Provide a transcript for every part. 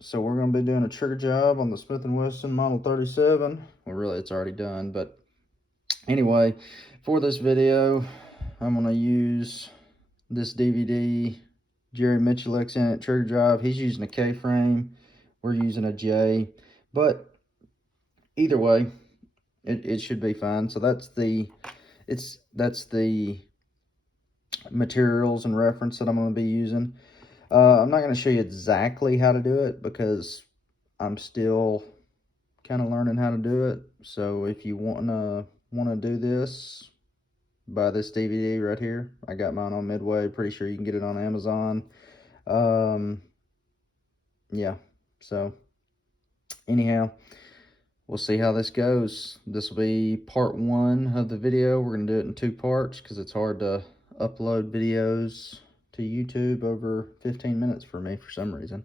So we're going to be doing a trigger job on the Smith & Wesson Model 37. Well, really, it's already done, but anyway, for this video, I'm going to use this DVD, Jerry Mitchell X-Init trigger job. He's using a K-frame. We're using a J, but either way, it should be fine. So that's the materials and reference that I'm going to be using. I'm not going to show you exactly how to do it because I'm still kind of learning how to do it. So if you want to do this, buy this DVD right here. I got mine on Midway. Pretty sure you can get it on Amazon. Yeah. So anyhow, we'll see how this goes. This will be part one of the video. We're gonna do it in two parts because it's hard to upload videos to YouTube over 15 minutes for me for some reason.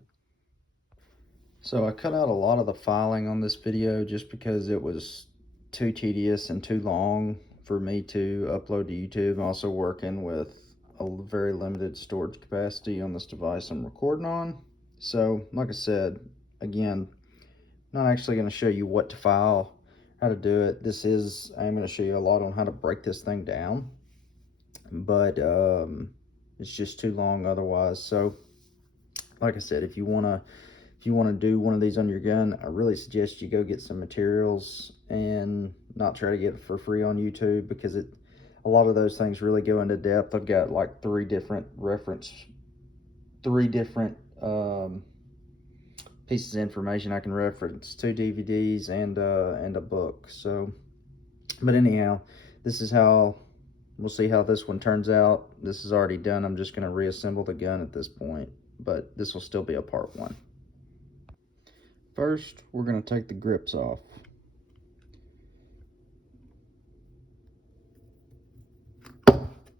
So I cut out a lot of the filing on this video just because it was too tedious and too long for me to upload to YouTube. I'm also working with a very limited storage capacity on this device I'm recording on. So like I said, again, not actually going to show you what to file, how to do it. I'm going to show you a lot on how to break this thing down, but it's just too long otherwise. So like I said, if you want to do one of these on your gun, I really suggest you go get some materials and not try to get it for free on YouTube, because a lot of those things really go into depth. I've got like three different pieces of information I can reference, 2 DVDs and a book. So, but anyhow, this is how we'll see how this one turns out. This is already done. I'm just going to reassemble the gun at this point, but this will still be a part one. First, we're going to take the grips off.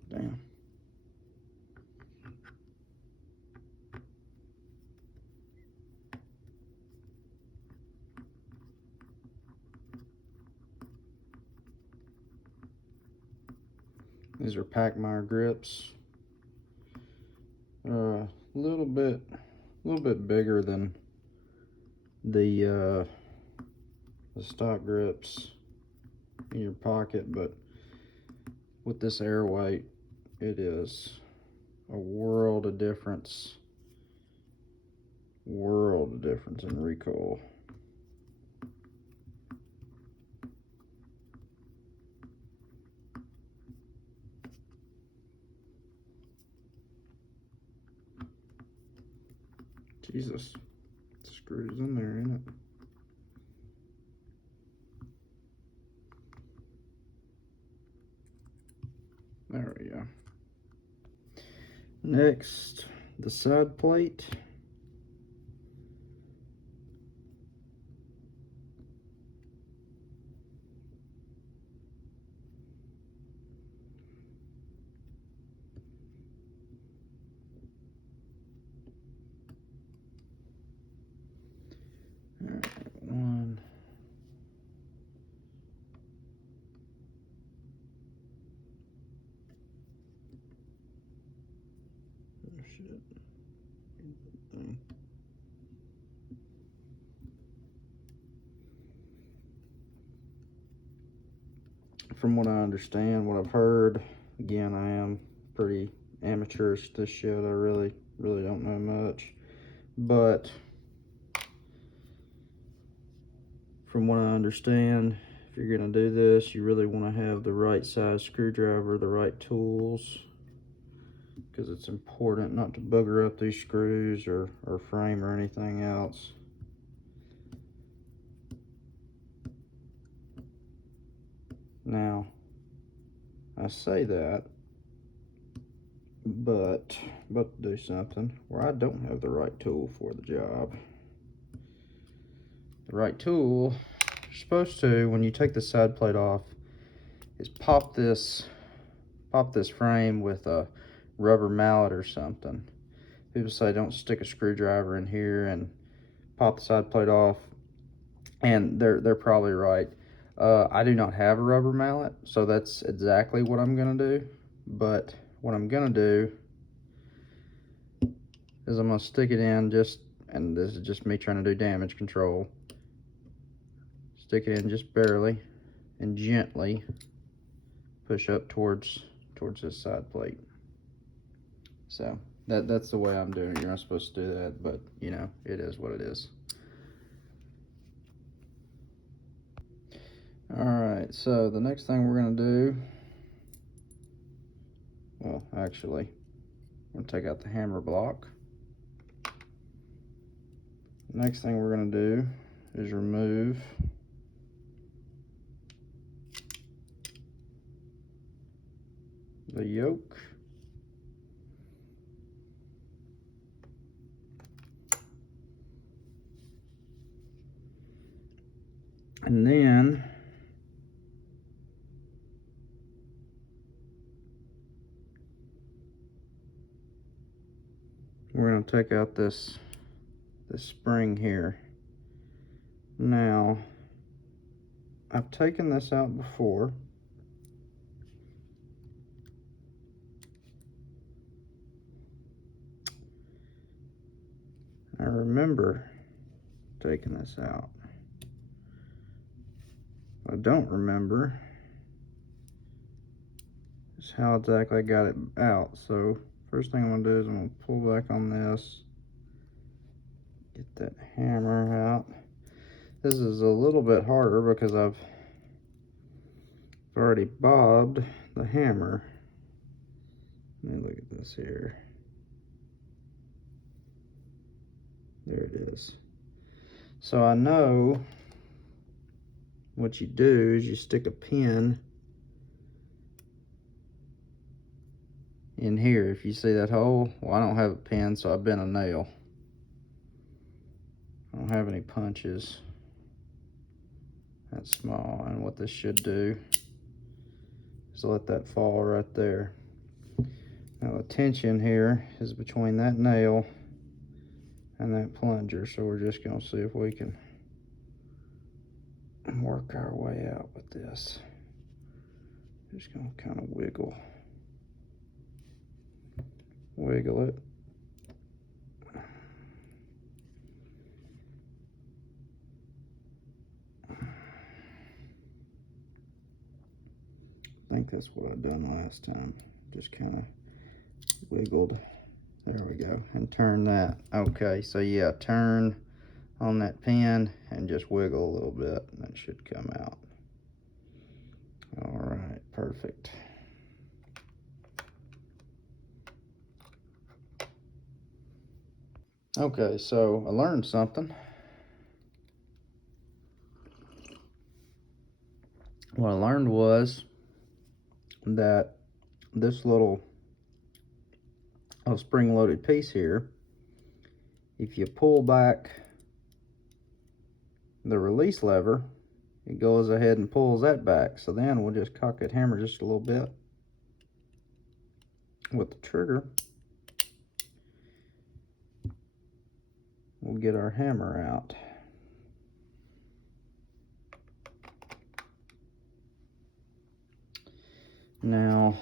Damn. These are Pachmayr grips. A little bit bigger than the stock grips in your pocket, but with this air weight, it is a world of difference in recoil. Jesus, screws in there, ain't it? There we go. Next, the side plate. All right, one. Oh shit. Thing. From what I understand, what I've heard, again, I am pretty amateurish this shit. I really don't know much, but from what I understand, if you're gonna do this, you really want to have the right size screwdriver, the right tools, because it's important not to bugger up these screws or frame or anything else. Now, I say that, but I'm about to do something where I don't have the right tool for the job. The right tool, you're supposed to, when you take the side plate off, is pop this frame with a rubber mallet or something. People say don't stick a screwdriver in here and pop the side plate off, and they're probably right. I do not have a rubber mallet, so that's exactly what I'm gonna do. But what I'm gonna do is I'm gonna stick it in just and this is just me trying to do damage control. Stick it in just barely and gently push up towards this side plate. So that's the way I'm doing it. You're not supposed to do that, but you know, it is what it is. Alright, so the next thing we're going to do, well, actually, I'm going to take out the hammer block. The next thing we're going to do is remove the yoke. And then we're going to take out this spring here. Now, I've taken this out before. I remember taking this out. What I don't remember is how exactly I got it out. So first thing I'm going to do is I'm going to pull back on this, get that hammer out. This is a little bit harder because I've already bobbed the hammer. Let me look at this here. There it is. So I know what you do is you stick a pin in here. If you see that hole, well, I don't have a pin, so I bent a nail. I don't have any punches that small, and what this should do is let that fall right there. Now the tension here is between that nail and that plunger, so we're just going to see if we can work our way out with this. Just going to kind of wiggle it. I think that's what I done last time. Just kind of wiggled. There we go. And turn that. Okay, so yeah, turn on that pin and just wiggle a little bit, and that should come out. All right, perfect. Okay, so I learned something. What I learned was that this little spring-loaded piece here, if you pull back the release lever, it goes ahead and pulls that back. So then we'll just cock that hammer just a little bit with the trigger. We'll get our hammer out. Now,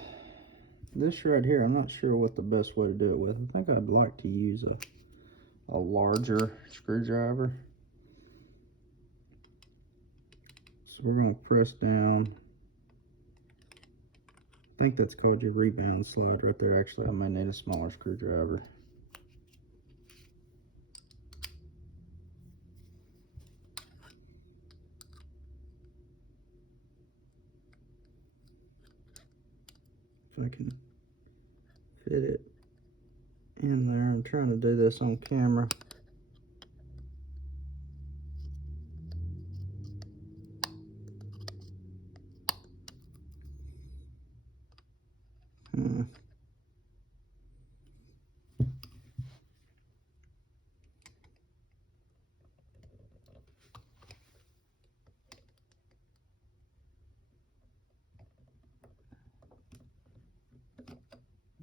this right here, I'm not sure what the best way to do it with. I think I'd like to use a larger screwdriver. So we're going to press down. I think that's called your rebound slide right there. Actually, I might need a smaller screwdriver. If I can fit it in there. I'm trying to do this on camera.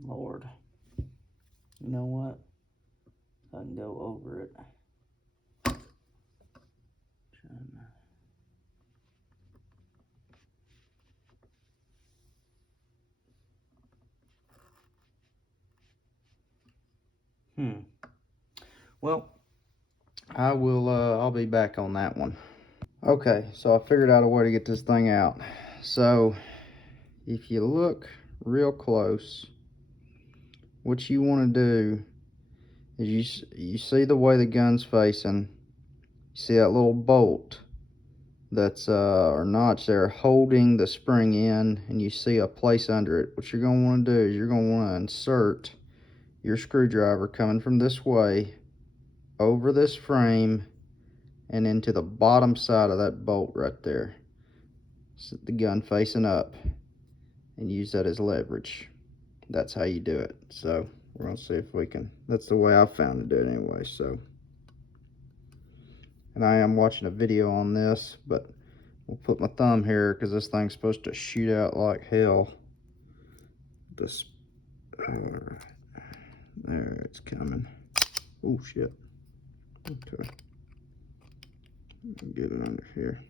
Lord, you know what? I can go over it. Well, I'll be back on that one. Okay, so I figured out a way to get this thing out. So if you look real close, what you want to do is you see the way the gun's facing. You see that little bolt that's or notch there holding the spring in, and you see a place under it. What you're going to want to do is you're going to want to insert your screwdriver coming from this way over this frame and into the bottom side of that bolt right there. Set the gun facing up and use that as leverage. That's how you do it. So we're gonna see if we can. That's the way I found to do it anyway. So, and I am watching a video on this, but we'll put my thumb here because this thing's supposed to shoot out like hell. This, there, it's coming. Oh shit. Okay. Get it under here.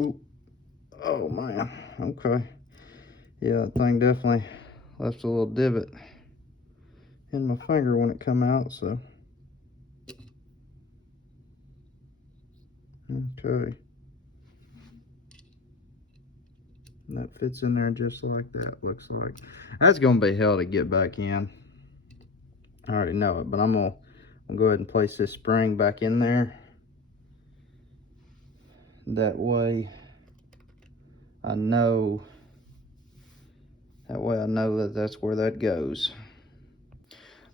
Ooh. Oh man. Okay. Yeah, that thing definitely left a little divot in my finger when it come out, so. Okay. And that fits in there just like that, looks like. That's gonna be hell to get back in. I already know it, but I'm gonna go ahead and place this spring back in there. That way I know that that's where that goes.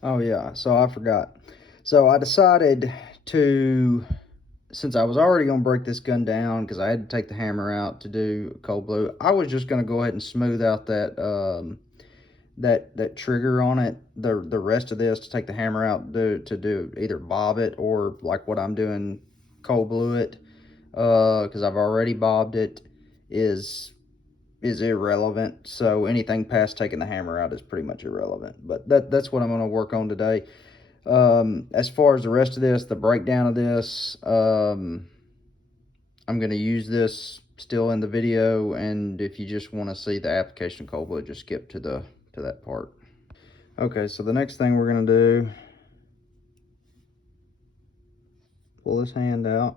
Oh yeah, so I forgot. So I decided to, since I was already gonna break this gun down because I had to take the hammer out to do cold blue, I was just gonna go ahead and smooth out that that trigger on it, the rest of this, to take the hammer out, to do either bob it or like what I'm doing, cold blue it, because I've already bobbed it, is irrelevant. So anything past taking the hammer out is pretty much irrelevant. But that's what I'm going to work on today. As far as the rest of this, the breakdown of this, I'm going to use this still in the video, and if you just want to see the application of cold blue, just skip to that part. Okay, so the next thing we're going to do, pull this hand out,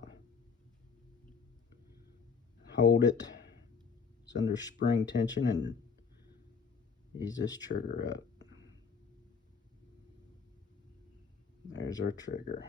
hold it, it's under spring tension, and ease this trigger up. There's our trigger.